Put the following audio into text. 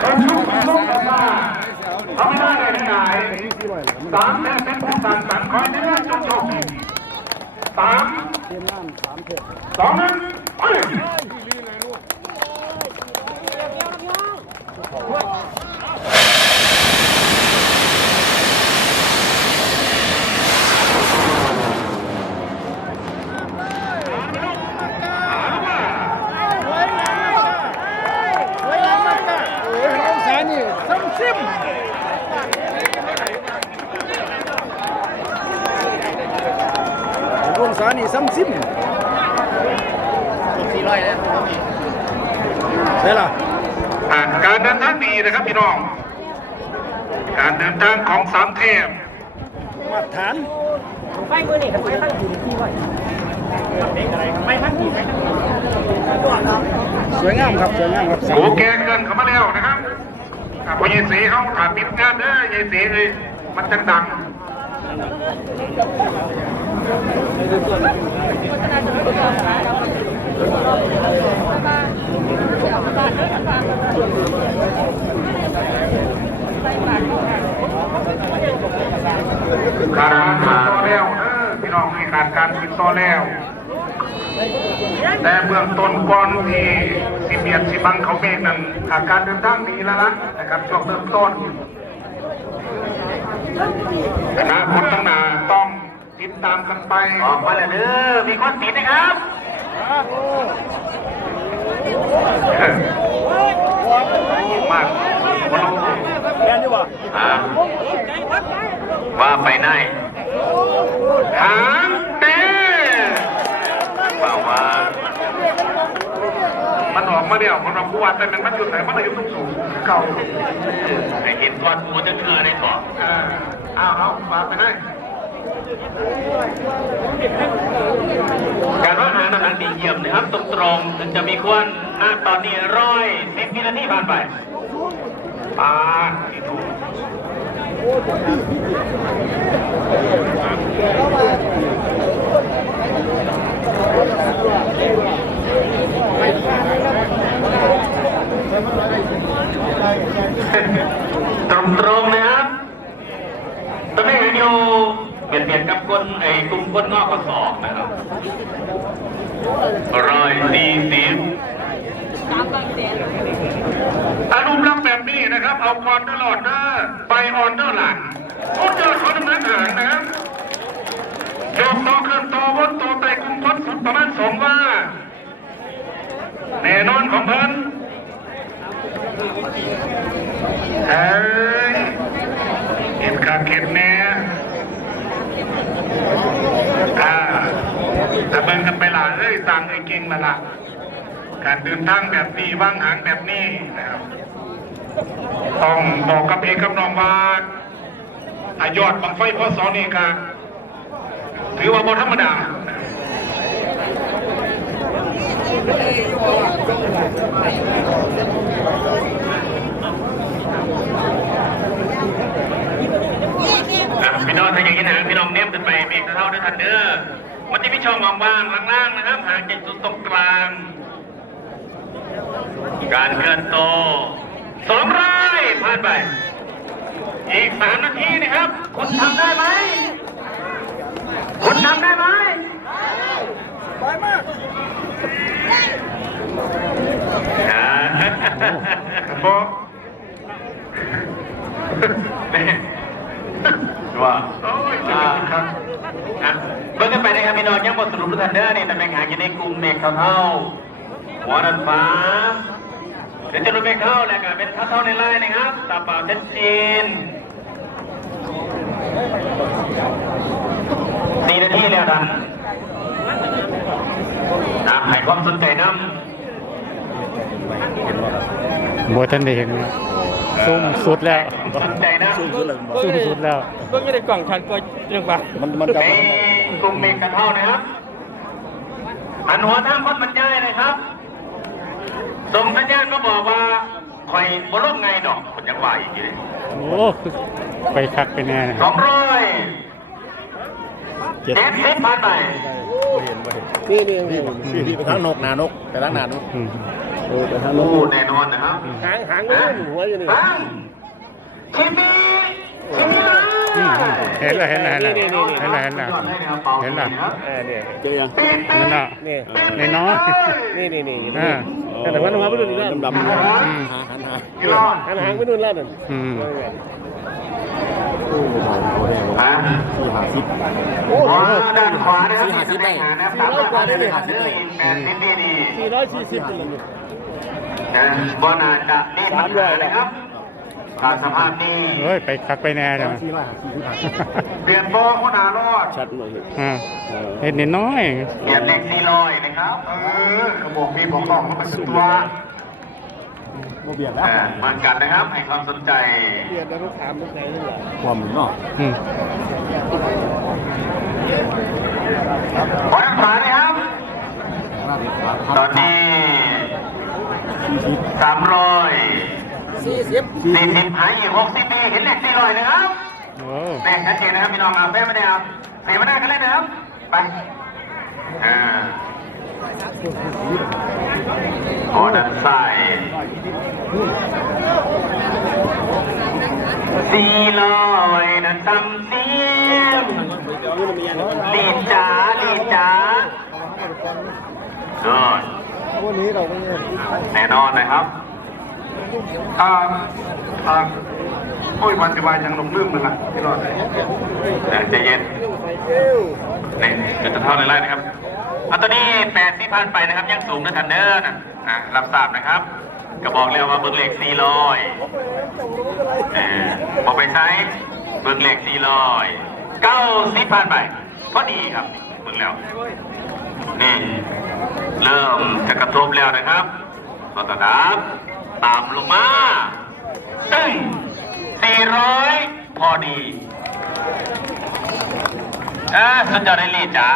เป็นลูกเป็นลูกแบบว่าเขาไม่ได้เลยไหนสามแม่เป็นผู้สั่งสรรคอยเนื้อจนจบสามสองหนึ่งไป แสนนี่ซ้ำซิมวงสานี่ ซ้ำซิมสี่ร้อยแล้วได้ละอ่าการเดินทางดีนะครับพี่น้อง การเดินทางของสามเทพมาตรฐานไฟมือนี่กับไฟทั้งทีที่ไว้ไฟทั้งทีไฟทั้งทีสวยงามครับสวยงามครับโอแกเกินเข้ามาแล้วนะครับอ่าพอยายสีเขาขาดปิดงานเด้อยายสีเลยมันจังดัง การปิดต่อแล้วเด้อพี่น้องมีการการปิดต่อแล้ว แต่เบื้องต้นก่อนที่สิเบียดสิบังเขาเมฆนั้นอาการเดินทางดีแล้วนะนะครับช่วงเริ่มต้นคตข้างหน้า ต้องติดตามกันไป ออกมาแล้วเด้อมีคนติดนะครับมากวันลูกแม่นอยู่บ่อ่าว่าไปไหนหางเต้ว่าว่ามันออกมาเดียวมันเราพูดว่าแต่มันมันอยู่ไหนมันอยู่สูงสูงเก่าไอเห็นก้อนกูจะเชื่อในบอกอ่าอ้าวเอาว่าไปไหน การว่าหางน้ำหนักดีเยี่ยมนะครับ ตรงตรงถึงจะมีควนหน้าตอนนี้ร้อยสิบวินาทีผ่านไปปาที่ถูกตรงตรงๆนะครับตอนนี้อยู่เปลี่ยนเปลี่ยน กับคนไอ้กลุ่มคนงอกกระสอบนะครับร้อยสี่สิบอนุรักแบบนี้นะครับ เอาคอนเดอร์ลอดเดอร์ไปออนเดอร์หลังโคตรยอดเขาดำเนินการนะครับโยกโตขึ้นโตวนโตไต่กลุ่มคนสุดประมาณสองว่าแน่นอนของเพิ่นเอ้ยเห็นการเข็ดแน่ อ่าเบิ่งกันไปหล่ะเอ้ยสั่งไอ้เก่งมาละการเดินทางแบบนี้ว่างหางแบบนี้นะครับต้องบอกกับเอกกับน้องว่าอายอดบังไฟพ่อสอนี่กะถือว่าบ่ธรรมดา อะพี่น้องถ้าอย่างนี้นะพี่น้องเนียมขึ้นไปเมฆเท่า ด้วยทันเด้อมันจะมีช่องว่างๆล่างๆนะครับห่างจากจุดตรงกลาง การเคลื่อนโตวสองร้อยผ่านไป อีกสามนาทีนะครับคุณทำได้ไหมคุณทำได้ไหมไปมาก อ่าโบว่าโอ้ยจะเป็นครับ นะเบิ่งกันไปนะครับ พี่น้องยังบทสรุปทุกท่านเด้อนี่ตำแหน่งหางอยู่ในกลุ่มเมฆเท่าๆหัวนันฟ้าเดี๋ยวจะรู้เมฆเท่าแหละก็เป็นเท่าๆในไล่นะครับตาเปล่าชัดเจนสี่นาทีแล้วดันนะให้ความสนใจน้บัท่านได้เห็นนะซุ่มสุดแล้วำสนใจนะสูงสุดเลยบ่ซุ่มสุดแล้ว เบิ่งอยู่ในกล่องชันก็เรื่องว่า มันมันกลับในมาทำไมกลุ่มเมฆเท่านะครับ หันหัวทางคนบรรยายนะครับส่งสัญญาณมาบอกว่าคอยบร่มไงดอกคนยังว่าอีกอยู่เลยโอ้ไปคักไปแน่นะสองร้อยเจ็ดเจ็ดสิบพันไปนี่นี่นี่นี่ไปทางนกนานกไปทางนานกอืมโอ้แต่ทางโอ้โน้นแน่นอนนะครับหางหางก็ไม่หัวอยู่นี่ฟังชิมีชิมี เลยอืมอืมเห็นแล้วเห็นแล้วเห็นแล้วเห็นแล้วเห็นแล้วเห็นแล้วเออเนี่ยเจอยังนั่นน่ะนี่ในน้อยนี่นี่นี่อ่าแต่ว่าน้ำมันไม่ดูนี่แล้วดำๆอืมหันหางหันหางไม่ดูแล้วนั่นอืมฮะโอ้ขโหวาด้านขวานะครับสี่ห้าสิบได้สามร้อยกว่าได้เลยแปดสิบนี่นี่สี่ร้อยสี่สิบเลยนี่นะบอนาจะนี่ปัญหานะครับ การสภาพนี้เฮ้ย ไปคักไปแน่จังเปลี่ยนโบคุณารอดชัดเลยอ่าเห็นนิดน้อยเปลี่ยนเลขสี่ร้อยนะครับ เออกระบอกพี่บอกต้องมันเป็นตัวโมเบียดแล้วอ่าเหมือนกันนะครับ ให้ความสนใจเบียดแล้วลูกถามลูกไหนนี่แหละความเนาะอืมขอทางขวานะครับ ตอนนี้สามร้อย สี่สิบสี่สิบหายอีกหกสิบปีเห็นเลขสี่ร้อยนะครับโอ้แม่ชัดเจนนะครับพี่น้องเอาแม่ไม่ได้เอาเสียไม่ได้ก็เล่นนะครับ ไปอ่าขอด้านซ้ายสี่ร้อยนะจำเสียงลีดจ๋าลีดจ๋าโดนวันนี้เราไม่ได้แน่นอนนะครับ อ่าอ่าโอ้ยวันจะวายยังลงลืมมันละพี่รอดเดี๋ยใจเย็นนี่จุดเท่าไรนะครับเอาตอนนี้แปดที่พันไปนะครับ ยังสูงนะทันเดอร์นะอะรับทราบนะครับก็บอกแล้วว่าเบิ้งเหล็กสี่ร้อยเออบอกไปใช้เบิ้งเหล็กสี่ร้อยเก้าสิบพันไปพอดีครับเบิ้งแล้วนี่เริ่มจะกระทบแล้วนะครับตอนนะครับ ตามลงมาตึ้งสี่ร้อยพอดีอ่าสุดยอดเลยลีจ๋า